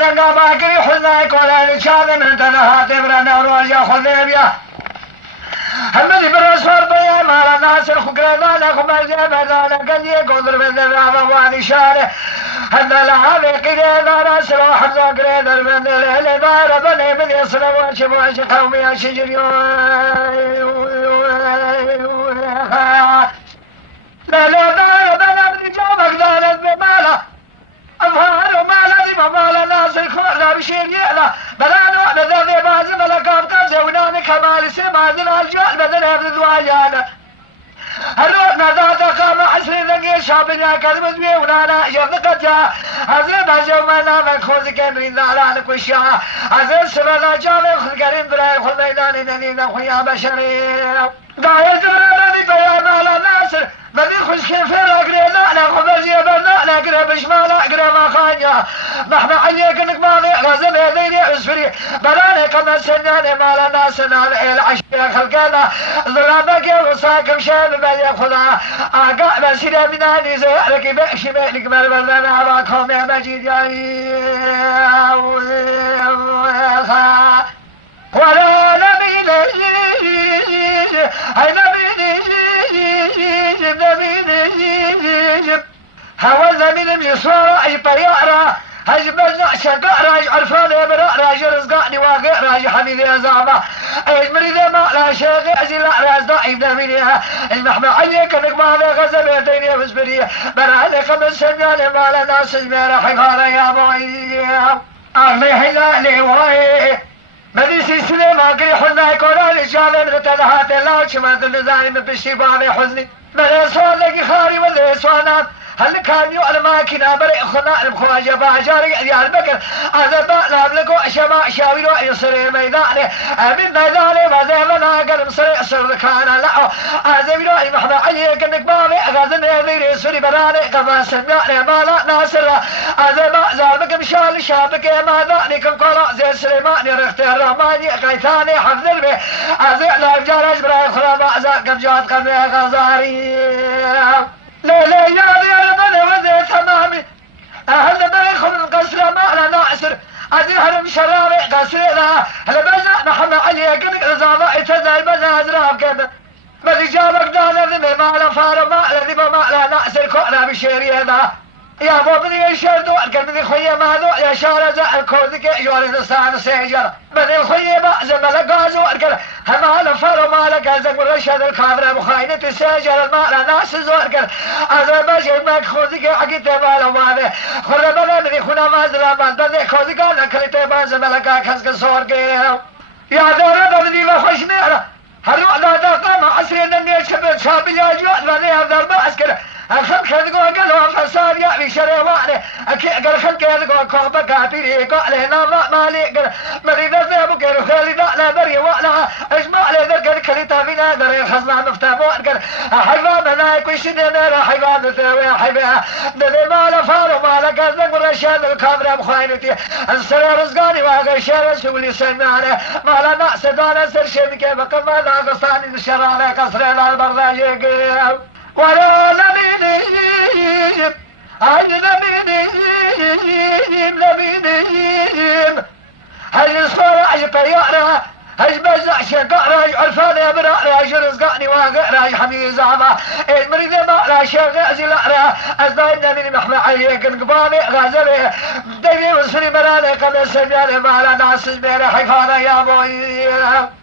زنقا باكري حزناك ولا نشاد من تنهات برانا ورواجا خذيبيا همدي برسول بيا مالا ناصر خقردانا خمالجا بدانا قلي قدر من ذبابا واني شاره هذا لعابي قريدا ناصر وحمزة قريدا من ذلك دار بني من يصنع واشب واشب قومي اشجر لا لا دار بنا برجامك دارت بمالا أفعال ما لازم مالا ناصر خورنا بشير يعلا بلانو نذذي بازي ملكام قمزة ونامي كمال سمازل الجوال بدن هفذ واجانا هلونا ذاتا قام عسري ذنقي شابنا كذب زبي ونانا يفقد جا عزيب هزيو ما نامك خوزي كمرين دارانك وشيا عزيب سبلا جامي خذ قريم براي خذ ميداني ننينا خويا بشري دايز براني بيا مالا ناصر بدي خوش كيف اقري لا خبزي بنا اقري بشمال اقري ما خانيا محمى عليك انك ماضي غزل يديني اسفري بلاني كما سناني مال ناس العشيرة خلقانا ظلامك وصاكم شاب بلي خدا اقع بسيرة مناني زيارك بأشي مالك مربلنا عراكم يا مجيد يا ولا نبي هوا زمين يسوار اي طيارة هج بزع شقاء راج عرفان يبرا راج رزقاني واقع راج حبيبي ازعما ايش مريد ما لا شيخ ازي لا راز ضعيف دمينيها المحمى عليك انك ما على غزل يديني بسبريه برا خمس سنين ما لا ناس الميرا حفارة يا بوي اهلي حلالي وراي مديسي سليم اقري حزني كورالي شالين غتلهات الله شمات النزايم بالشيبان حزني من سوالك خاري ولا سوانات هل كان يؤلم كنا بريء خنا المخواجة باجاري يا البكر هذا بقى لكو شما شاويرو يصير ميداني من ميداني وزيمنا قلم صريع صر كان لا هذا بيرو محمد علي كنك بابي غازن يدير سوري براني قبا سمعني ما لا ناصر هذا بقى زالبك مشال شابك ما داني كم قرا زي سليماني رخت الرحماني قيثاني حفظ البي هذا لا جارج براي خرا بعزا كم جات قبل غزاري لا لا يا بني وذي تمامي أهل بني خمن قصر ما على ناصر أدي هرم شراري قصر لا هل بزا محمد علي قنق رزاضة اتزاي بزا أزراب كذا بدي جابك دانا ذمي ما على فارم ما على ذمي ما على ناصر كونا بشيري هذا يا ابو بدي يشير دو القلب خويا ما ذو يا شارع الكودك يوري لسان سيجر بدي خويا ما زمل غازو القلب هم على فر ما لك ازق رشد الكاميرا مخاينه السيجر المال ناس زور هذا باجي ما خودك حقيت ما ما خربنا بدي خونا ما زلما بدي خودك لكلت ما زمل كاس صور يا دار بدي ما خوش نرى هلو لا دقم عسرنا نشب شاب يا جو بدي هذا الباسكر الخلق هذا قالوا فساد يا بشري واحد أكيد قال خلق هذا كوبا كاتيري قال هنا ما لي قال مريض ذا بقول خالد لا بري ولا اجمع له ذا قال كليتا فينا دري خزنا مفتاح قال حيوان انا كل شيء انا حيوان ثوي حيوان ده ما لا فار ما لا قال نقول رشاد الكاميرا مخاينتي السر رزقاني واقع شر سولي سمعنا ما لا ناس دانا سر شيء كيف ما لا قصاني الشرع قصر على البرنامج ولا نبينيم هاي نبينيم هاي صورة هاي طيارة هاي بزع شقاء راي عرفان يا برا راي رزقاني واقع راي حمي زعما المريض ما لا شيخ ازي لا ازايدنا من محمى عليك انقبامي غازلي دقي وصري مراني قبل سجاني ما لا ناس البيرة حفاظة يا بوي